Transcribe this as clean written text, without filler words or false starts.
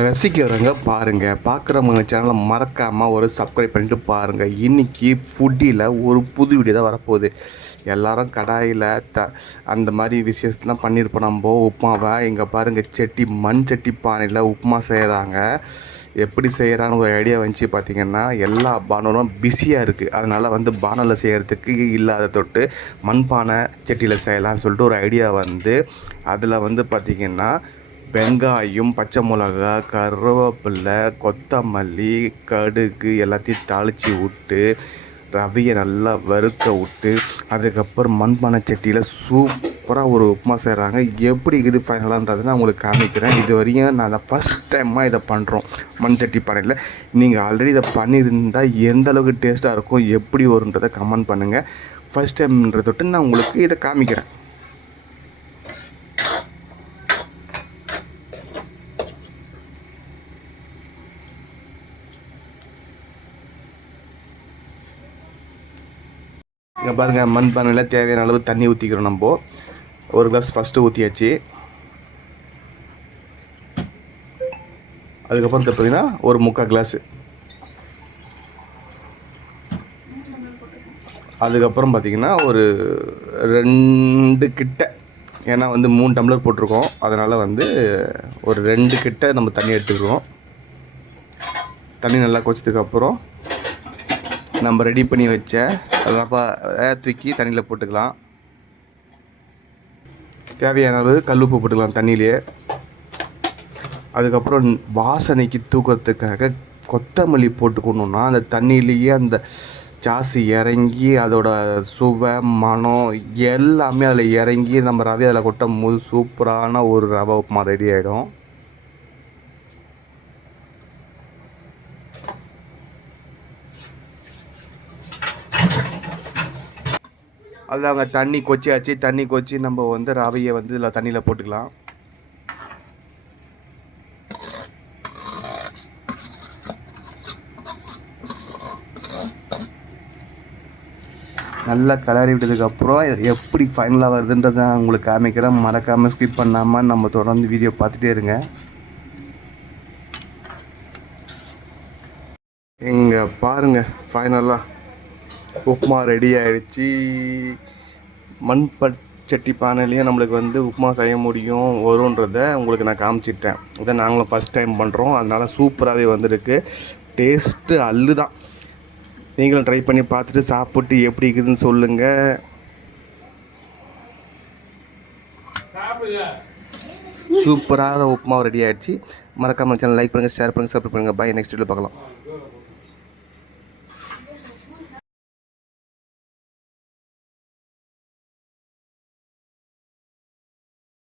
ரசிக்கிறவங்க பாருங்கள், பார்க்குறவங்க சேனலை மறக்காமல் ஒரு சப்ஸ்கிரைப் பண்ணிட்டு பாருங்கள். இன்றைக்கி ஃபுட்டியில் ஒரு புது வீடியோ தான் வரப்போகுது. எல்லோரும் கடாயில் அந்த மாதிரி விஷயத்தெலாம் பண்ணியிருப்போம். நம்ம உப்புமாவை இங்கே பாருங்கள், மண் சட்டி பானையில் உப்புமா செய்கிறாங்க. எப்படி செய்கிறான்னு ஒரு ஐடியா வந்துச்சு. பார்த்திங்கன்னா எல்லா பானலும் பிஸியாக இருக்குது. அதனால் பானையில் செய்கிறதுக்கு இல்லாத தொட்டு மண்பானை சட்டியில் செய்யலாம்னு சொல்லிட்டு ஒரு ஐடியா அதில் பார்த்திங்கன்னா வெங்காயம், பச்சை மிளகா, கருவேப்பிலை, கொத்தமல்லி, கடுகு எல்லாத்தையும் தாளித்து விட்டு ரவையை நல்லா வறுக்க விட்டு அதுக்கப்புறம் மண்பானை சட்டியில் சூப்பராக ஒரு உப்புமா செய்கிறாங்க. எப்படி இது ஃபைனலான்றதை நான் உங்களுக்கு காமிக்கிறேன். இது வரையும் நான் ஃபஸ்ட் டைமாக இதை பண்ணுறோம் மண் சட்டி பானையில். நீங்கள் ஆல்ரெடி இதை பண்ணியிருந்தால் எந்த அளவுக்கு டேஸ்ட்டாக இருக்கும், எப்படி வருன்றதை கமெண்ட் பண்ணுங்கள். ஃபஸ்ட் டைம்ன்றதை தொட்டு நான் உங்களுக்கு இதை காமிக்கிறேன். இங்கே பாருங்கள், மண்பானையில் தேவையான அளவு தண்ணி ஊற்றிக்கிறோம். நம்ம ஒரு கிளாஸ் ஃபஸ்ட்டு ஊற்றியாச்சு. அதுக்கப்புறம் பார்த்திங்கன்னா ஒரு 3/4 கிளாஸு. அதுக்கப்புறம் பார்த்திங்கன்னா ஒரு 2 கிட்ட, ஏன்னா 3 டம்ளர் போட்டிருக்கோம். அதனால் ஒரு 2 கிட்ட நம்ம தண்ணி எடுத்துக்கிறோம். தண்ணி நல்லா கொச்சதுக்கப்புறம் நம்ம ரெடி பண்ணி வச்ச ரவை தூக்கி தண்ணியில் போட்டுக்கலாம். தேவையான அளவு கல்லுப்பு போட்டுக்கலாம் தண்ணியிலே. அதுக்கப்புறம் வாசனைக்கு தூக்கிறதுக்காக கொத்தமல்லி போட்டுக்கணுன்னா அந்த தண்ணியிலேயே அந்த சாசு இறங்கி அதோட சுவை, மனம் எல்லாமே அதில் இறங்கி நம்ம ரவை அதில் கொட்டும் போது சூப்பரான ஒரு ரவை உப்புமா ரெடி ஆகிடும். அதில் அவங்க தண்ணி கொச்சியாச்சு. தண்ணி கொச்சி நம்ம ரவையை இதில் தண்ணியில் போட்டுக்கலாம். நல்லா கிளறி விட்டதுக்கப்புறம் எப்படி ஃபைனலாக வருதுன்றதை நான் உங்களுக்கு காமிக்கிறேன். மறக்காமல் ஸ்கிப் பண்ணாமல் நம்ம தொடர்ந்து வீடியோ பார்த்துட்டே இருங்க. இங்கே பாருங்கள், ஃபைனலாக உப்புமா ரெடி ஆகிடுச்சு. சட்டி பானையிலையும் நம்மளுக்கு உப்புமா செய்ய முடியும் வரும்ன்றதை உங்களுக்கு நான் காமிச்சிட்டேன். இதை நாங்களும் ஃபஸ்ட் டைம் பண்ணுறோம். அதனால் சூப்பராகவே வந்திருக்கு. டேஸ்ட்டு அல்லு தான். நீங்களும் ட்ரை பண்ணி பார்த்துட்டு சாப்பிட்டு எப்படி இருக்குதுன்னு சொல்லுங்கள். சூப்பரான உப்புமா ரெடி ஆகிடுச்சு. மறக்காமல் சேனல் லைக் பண்ணுங்கள், ஷேர் பண்ணுங்கள், சப்ஸ்கிரைப் பண்ணுங்கள். பாய். நெக்ஸ்ட் வீடியோவில் பார்க்கலாம்.